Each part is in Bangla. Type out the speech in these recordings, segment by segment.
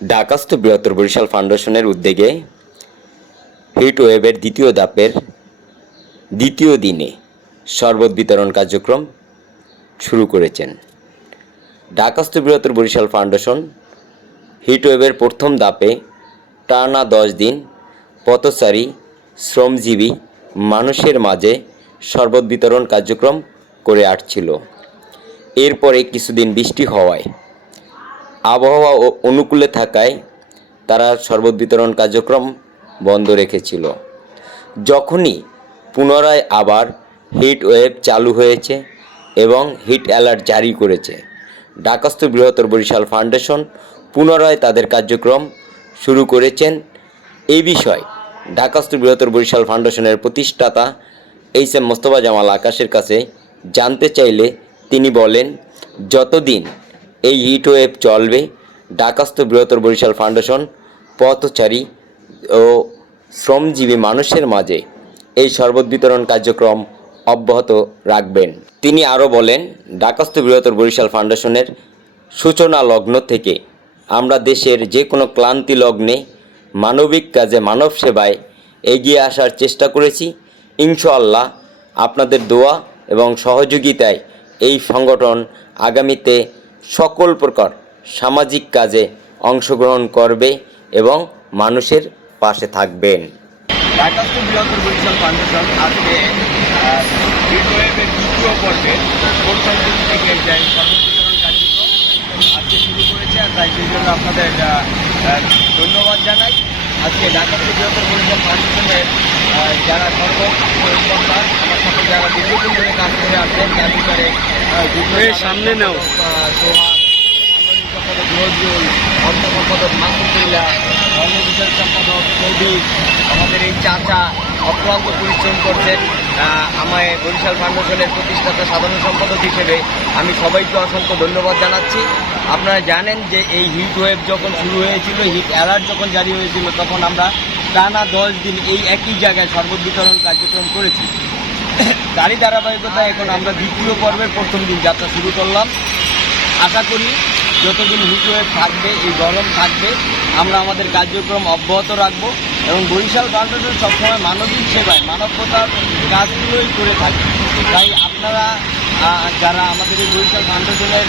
ঢাকাস্থ বৃহত্তর বরিশাল ফাউন্ডেশনের উদ্যোগে হিট ওয়েভের দ্বিতীয় ধাপের দ্বিতীয় দিনে শরবত বিতরণ কার্যক্রম শুরু করেছেন। ঢাকাস্থ বৃহত্তর বরিশাল ফাউন্ডেশন হিট ওয়েভের প্রথম ধাপে টানা 10 দিন পথচারী শ্রমজীবী মানুষের মাঝে শরবত বিতরণ কার্যক্রম করে আসছিল। এরপরে কিছুদিন বৃষ্টি হওয়ায় আবহাওয়া অনুকূলে থাকায় তারা শরবত বিতরণ কার্যক্রম বন্ধ রেখেছিল। যখনই পুনরায় আবার হিট ওয়েভ চালু হয়েছে এবং হিট অ্যালার্ট জারি করেছে, ঢাকাস্থ বৃহত্তর বরিশাল ফাউন্ডেশন পুনরায় তাদের কার্যক্রম শুরু করেছেন। এই বিষয়ে ঢাকাস্থ বৃহত্তর বরিশাল ফাউন্ডেশনের প্রতিষ্ঠাতা এইচ.এম. মোস্তফা জামাল আকাশের কাছে জানতে চাইলে তিনি বলেন, যতদিন এই হিট ওয়েভ চলবে ঢাকাস্থ বৃহত্তর বরিশাল ফাউন্ডেশন পথচারী ও শ্রমজীবী মানুষের মাঝে এই শরবত বিতরণ কার্যক্রম অব্যাহত রাখবেন। তিনি আরও বলেন, ঢাকাস্থ বৃহত্তর বরিশাল ফাউন্ডেশনের সূচনা লগ্ন থেকে আমরা দেশের যে কোনো ক্লান্তি লগ্নে মানবিক কাজে মানব সেবায় এগিয়ে আসার চেষ্টা করেছি। ইনশাআল্লাহ আপনাদের দোয়া এবং সহযোগিতায় এই সংগঠন আগামীতে সকল প্রকার সামাজিক কাজে অংশগ্রহণ করবে এবং মানুষের পাশে থাকবেন। ঢাকাস্থ বৃহত্তর বরিশাল ফাউন্ডেশন আজকে হিট ওয়েভের দ্বিতীয় পর্বে প্রথম দিন থেকে যে শরবত বিতরণ কার্যক্রম আজকে শুরু করেছে, আর তাই সেই জন্য আপনাদের ধন্যবাদ জানাই। আজকে ঢাকাস্থ বৃহত্তর বরিশাল ফাউন্ডেশনের যারা কর্মকর্তা আমার সাথে যারা দীর্ঘদিন ধরে কাজ করে আসছেন তার ভিতরে সামনে নাও সম্পাদক নজরুল, অর্থ সম্পাদক মাসুদুল্লাহ, ধর্ম বিষয়ক সম্পাদক কবির, আমাদের এই চাচা অক্লান্ত পরিশ্রম করছেন। আমায় বরিশাল ফাউন্ডেশনের প্রতিষ্ঠাতা সাধারণ সম্পাদক হিসেবে আমি সবাইকে অসংখ্য ধন্যবাদ জানাচ্ছি। আপনারা জানেন যে এই হিট ওয়েভ যখন শুরু হয়েছিল, হিট অ্যালার্ট যখন জারি হয়েছিল, তখন আমরা টানা 10 দিন এই একই জায়গায় শরবত বিতরণ কার্যক্রম করেছি। তারই ধারাবাহিকতায় এখন আমরা দ্বিতীয় পর্বের প্রথম দিন যাত্রা শুরু করলাম। আশা করি যতদিন হিট ওয়েভ থাকবে, এই গরম থাকবে, আমরা আমাদের কার্যক্রম অব্যাহত রাখব এবং বরিশাল ফাউন্ডেশন সবসময় মানবিক সেবায় মানবতার কাজগুলোই করে থাকে। তাই আপনারা যারা আমাদের এই বরিশাল ফাউন্ডেশনের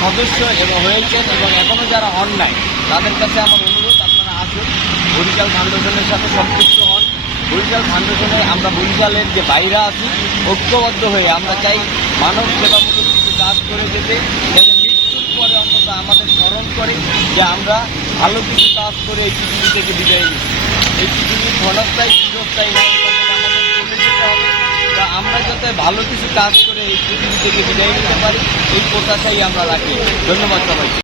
সদস্য এবং হয়েছেন এবং এখনও যারা হন নাই, তাদের কাছে আমার অনুরোধ, আপনারা আসুন, বরিশাল ফাউন্ডেশনের সাথে সম্পৃক্ত হন। বরিশাল ফাউন্ডেশনে আমরা বরিশালের যে বাইরে আছি ঐক্যবদ্ধ হয়ে আমরা চাই মানব সেবামূলক কিছু কাজ করে যেতে, যাতে মৃত্যুর পরে অন্তত আমাদের স্মরণ করে যে আমরা ভালো কিছু কাজ করে এই পৃথিবী থেকে বিদায় নিই। এই পৃথিবীর ক্ষণস্থায়ী চিরস্থায়ী নয়, আমাদের চলে যেতে হবে। তা আমরা যাতে ভালো কিছু কাজ করে এই পৃথিবী থেকে বিদায় নিতে পারি, এই প্রত্যাশাই আমরা রাখি। ধন্যবাদ সবাই।